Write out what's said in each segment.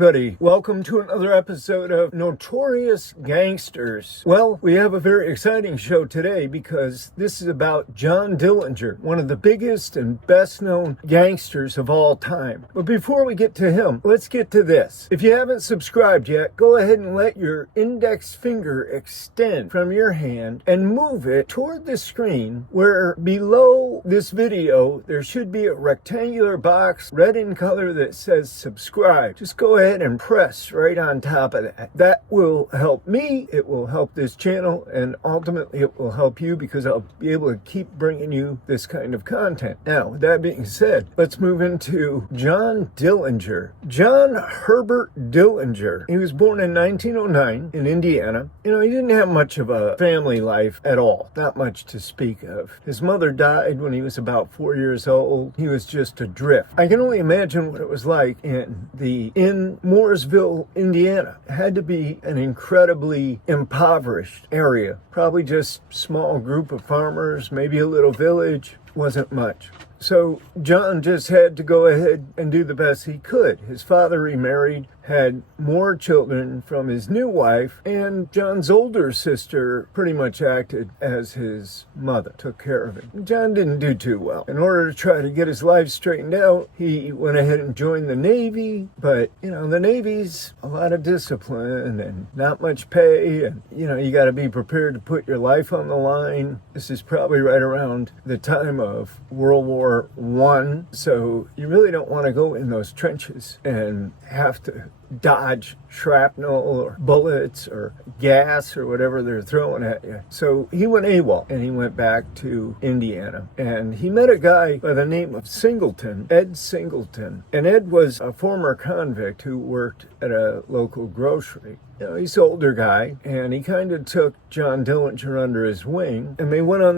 everybody. Welcome to another episode of Notorious Gangsters. Well, we have a very exciting show today because this is about John Dillinger, one of the biggest and best known gangsters of all time. But before we get to him, let's get to this. If you haven't subscribed yet, go ahead and let your index finger extend from your hand and move it toward the screen where below this video there should be a rectangular box, red in color, that says subscribe. Just go ahead and press right on top of that. That will help me, it will help this channel, and ultimately it will help you because I'll be able to keep bringing you this kind of content. Now, with that being said, let's move into John Dillinger. John Herbert Dillinger. He was born in 1909 in Indiana. He didn't have much of a family life at all. Not much to speak of. His mother died when he was about 4 years old. He was just adrift. I can only imagine what it was like in Mooresville, Indiana. It had to be an incredibly impoverished area. Probably just small group of farmers, maybe a little village. Wasn't much. So John just had to go ahead and do the best he could. His father remarried, had more children from his new wife, and John's older sister pretty much acted as his mother, took care of him. John didn't do too well. In order to try to get his life straightened out, he went ahead and joined the Navy, but the Navy's a lot of discipline and not much pay, and you got to be prepared to put your life on the line. This is probably right around the time of World War I, so you really don't want to go in those trenches and have to dodge shrapnel or bullets or gas or whatever they're throwing at you. So he went AWOL and he went back to Indiana, and he met a guy by the name of Singleton, Ed Singleton. And Ed was a former convict who worked at a local grocery. He's an older guy, and he kind of took John Dillinger under his wing, and they went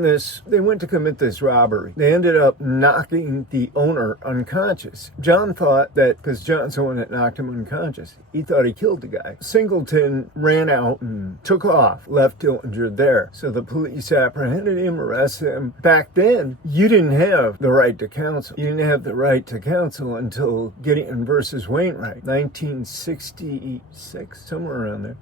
to commit this robbery. They ended up knocking the owner unconscious. John thought that, because John's the one that knocked him unconscious, he thought he killed the guy. Singleton ran out and took off, left Dillinger there. So the police apprehended him, arrested him. Back then, you didn't have the right to counsel. You didn't have the right to counsel until Gideon versus Wainwright, 1966, somewhere around there.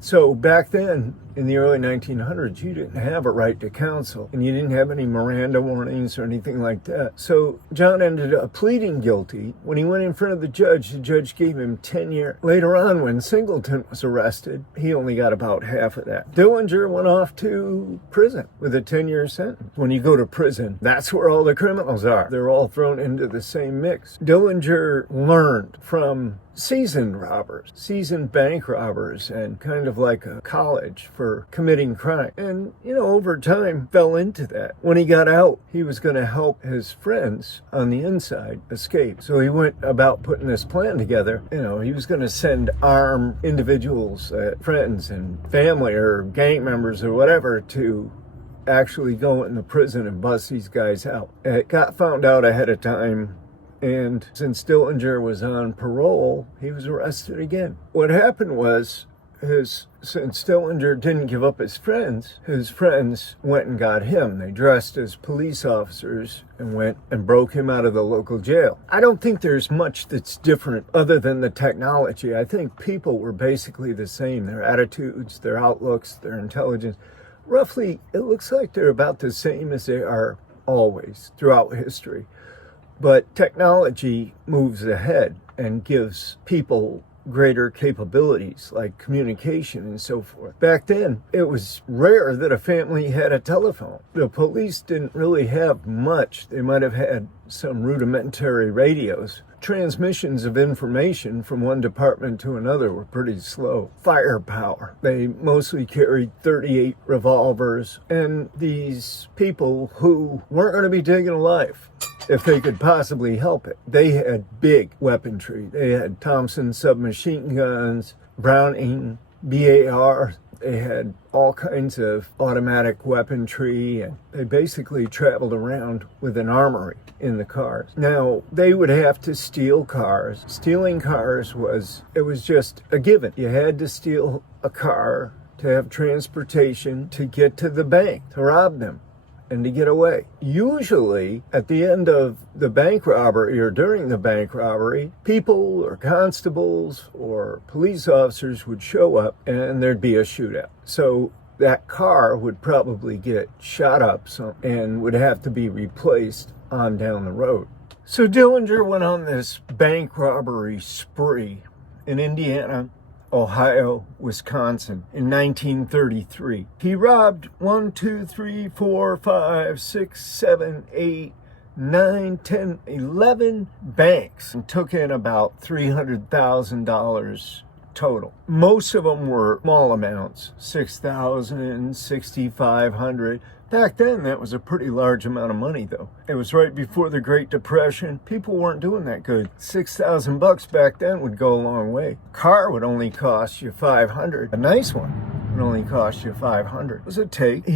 So back then, in the early 1900s, you didn't have a right to counsel, and you didn't have any Miranda warnings or anything like that. So John ended up pleading guilty. When he went in front of the judge gave him 10 years. Later on, when Singleton was arrested, he only got about half of that. Dillinger went off to prison with a 10-year sentence. When you go to prison, that's where all the criminals are. They're all thrown into the same mix. Dillinger learned from seasoned robbers, seasoned bank robbers, and kind of like a college for committing crime. And, over time fell into that. When he got out, he was going to help his friends on the inside escape. So he went about putting this plan together. He was going to send armed individuals, friends and family or gang members or whatever, to actually go in the prison and bust these guys out. It got found out ahead of time, and since Dillinger was on parole, he was arrested again. What happened was, since Dillinger didn't give up his friends went and got him. They dressed as police officers and went and broke him out of the local jail. I don't think there's much that's different other than the technology. I think people were basically the same. Their attitudes, their outlooks, their intelligence. Roughly, it looks like they're about the same as they are always throughout history. But technology moves ahead and gives people greater capabilities like communication and so forth. Back then, it was rare that a family had a telephone. The police didn't really have much. They might have had some rudimentary radios. Transmissions of information from one department to another were pretty slow. Firepower. They mostly carried .38 revolvers, and these people who weren't going to be taken alive if they could possibly help it. They had big weaponry. They had Thompson submachine guns, Browning, BAR. They had all kinds of automatic weaponry, and they basically traveled around with an armory in the cars. Now, they would have to steal cars. Stealing cars was just a given. You had to steal a car to have transportation to get to the bank, to rob them. and to get away. Usually, at the end of the bank robbery or during the bank robbery, people or constables or police officers would show up and there'd be a shootout. So that car would probably get shot up and would have to be replaced on down the road. So Dillinger went on this bank robbery spree in Indiana, Ohio, Wisconsin in 1933. He robbed 1, 2, 3, 4, 5, 6, 7, 8, 9, 10, 11 banks and took in about $300,000 total. Most of them were small amounts, $6,000, $6,500. Back then, that was a pretty large amount of money, though. It was right before the Great Depression. People weren't doing that good. $6,000 back then would go a long way. A car would only cost you $500. A nice one would only cost you $500. It was a take.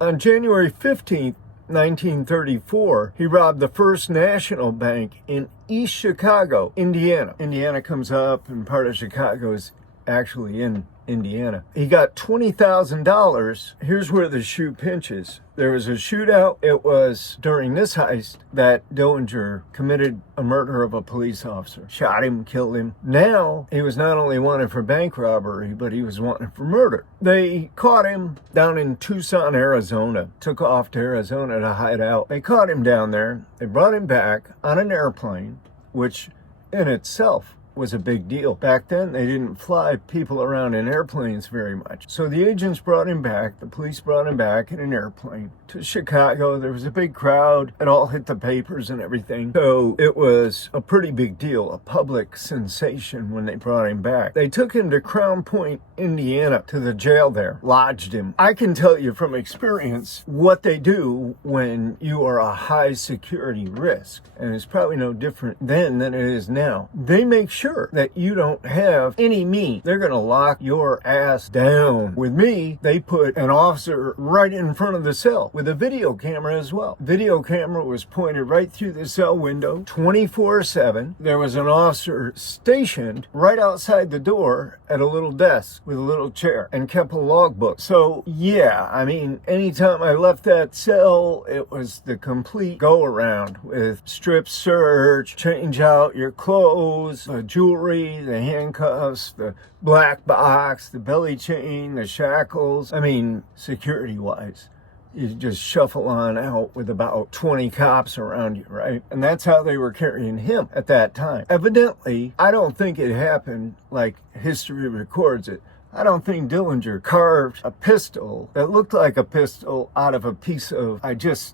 On January 15th, 1934, he robbed the First National Bank in East Chicago, Indiana. Indiana comes up, and part of Chicago is actually in Indiana. He got $20,000. Here's where the shoe pinches. There was a shootout. It was during this heist that Dillinger committed a murder of a police officer. Shot him, killed him. Now, he was not only wanted for bank robbery, but he was wanted for murder. They caught him down in Tucson, Arizona. Took off to Arizona to hide out. They caught him down there. They brought him back on an airplane, which in itself was a big deal. Back then, they didn't fly people around in airplanes very much. So the agents brought him back, the police brought him back in an airplane to Chicago. There was a big crowd. It all hit the papers and everything. So it was a pretty big deal, a public sensation when they brought him back. They took him to Crown Point, Indiana, to the jail there, lodged him. I can tell you from experience what they do when you are a high security risk. And it's probably no different then than it is now. They make sure that you don't have any means. They're going to lock your ass down. With me, they put an officer right in front of the cell with a video camera as well. Video camera was pointed right through the cell window 24/7. There was an officer stationed right outside the door at a little desk with a little chair and kept a logbook. So yeah, I mean, anytime I left that cell, it was the complete go around with strip search, change out your clothes, jewelry, the handcuffs, the black box, the belly chain, the shackles. I mean, security-wise, you just shuffle on out with about 20 cops around you, right? And that's how they were carrying him at that time. Evidently, I don't think it happened like history records it. I don't think Dillinger carved a pistol that looked like a pistol out of a piece of,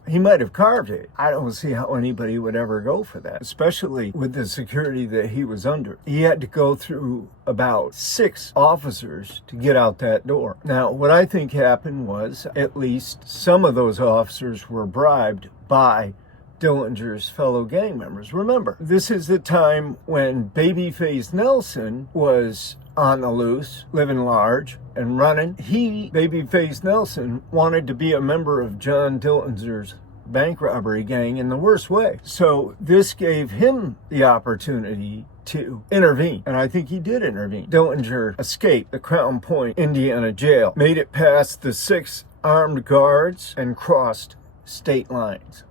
he might have carved it. I don't see how anybody would ever go for that, especially with the security that he was under. He had to go through about 6 officers to get out that door. Now, what I think happened was at least some of those officers were bribed by Dillinger's fellow gang members. Remember, this is the time when Babyface Nelson was on the loose, living large and running. Babyface Nelson, wanted to be a member of John Dillinger's bank robbery gang in the worst way. So this gave him the opportunity to intervene, and I think he did intervene. Dillinger escaped the Crown Point, Indiana jail, made it past the 6 armed guards, and crossed state lines.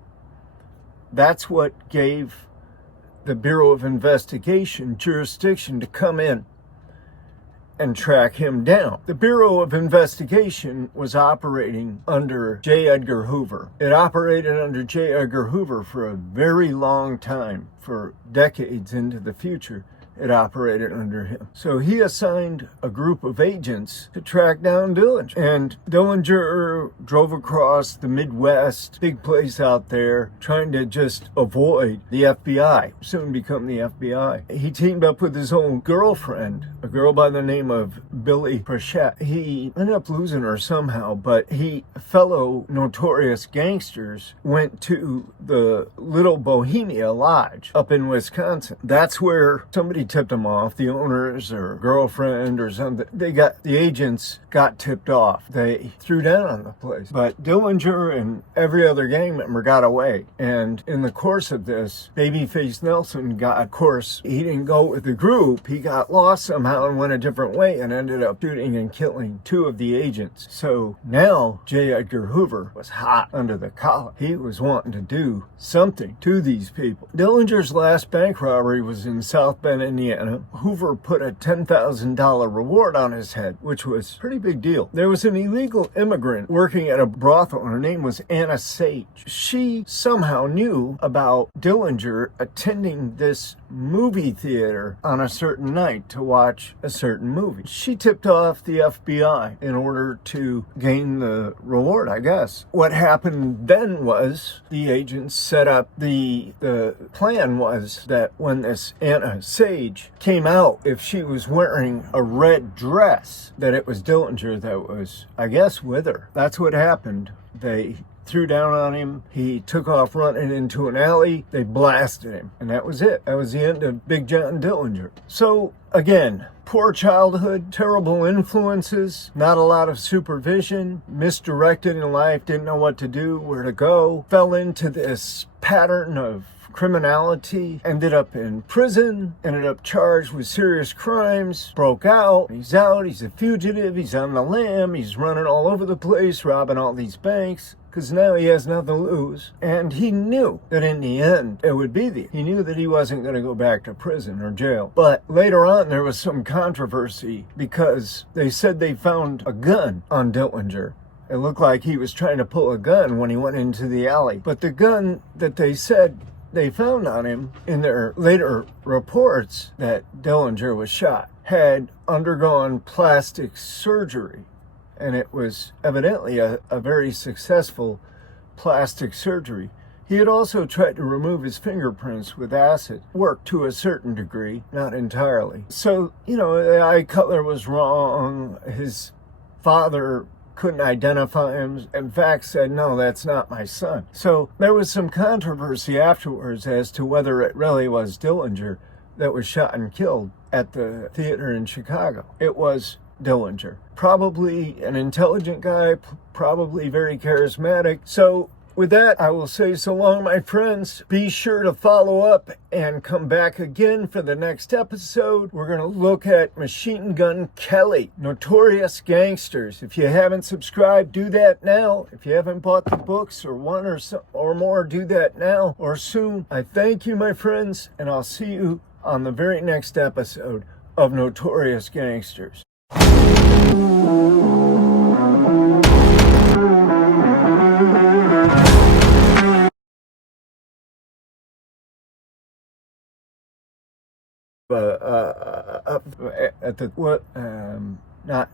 That's what gave the Bureau of Investigation jurisdiction to come in and track him down. The Bureau of Investigation was operating under J. Edgar Hoover. It operated under J. Edgar Hoover for a very long time, for decades into the future. It operated under him. So he assigned a group of agents to track down Dillinger. And Dillinger drove across the Midwest, big place out there, trying to just avoid the FBI, soon become the FBI. He teamed up with his own girlfriend, a girl by the name of Billy Prachette. He ended up losing her somehow, but fellow notorious gangsters went to the Little Bohemia Lodge up in Wisconsin. That's where somebody tipped them off. The owners or girlfriend or something, the agents got tipped off. They threw down on the place. But Dillinger and every other gang member got away. And in the course of this, Babyface Nelson got, of course, he didn't go with the group. He got lost somehow and went a different way and ended up shooting and killing 2 of the agents. So now J. Edgar Hoover was hot under the collar. He was wanting to do something to these people. Dillinger's last bank robbery was in South Bend, Indiana. Hoover put a $10,000 reward on his head, which was a pretty big deal. There was an illegal immigrant working at a brothel. Her name was Anna Sage. She somehow knew about Dillinger attending this movie theater on a certain night to watch a certain movie. She tipped off the FBI in order to gain the reward, I guess. What happened then was the agents set up the plan was that when this Anna Sage came out, if she was wearing a red dress, that it was Dillinger that was, I guess, with her. That's what happened. They threw down on him. He took off running into an alley. They blasted him. And that was it. That was the end of Big John Dillinger. So, again, poor childhood, terrible influences, not a lot of supervision, misdirected in life, didn't know what to do, where to go, fell into this pattern of criminality, ended up in prison, ended up charged with serious crimes, broke out, he's a fugitive, he's on the lam, he's running all over the place, robbing all these banks, because now he has nothing to lose. And he knew that in the end, it would be he knew that he wasn't going to go back to prison or jail. But later on, there was some controversy because they said they found a gun on Dillinger. It looked like he was trying to pull a gun when he went into the alley. But the gun that they said they found on him in their later reports that Dillinger was shot had undergone plastic surgery. And it was evidently a very successful plastic surgery. He had also tried to remove his fingerprints with acid. Worked to a certain degree, not entirely. So, the eye color was wrong. His father couldn't identify him. In fact, said, no, that's not my son. So there was some controversy afterwards as to whether it really was Dillinger that was shot and killed at the theater in Chicago. It was Dillinger. Probably an intelligent guy, probably very charismatic. So with that, I will say so long, my friends. Be sure to follow up and come back again for the next episode. We're going to look at Machine Gun Kelly, Notorious Gangsters. If you haven't subscribed, do that now. If you haven't bought the books or one or more, do that now or soon. I thank you, my friends, and I'll see you on the very next episode of Notorious Gangsters. At the what not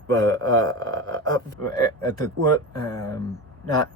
at the what not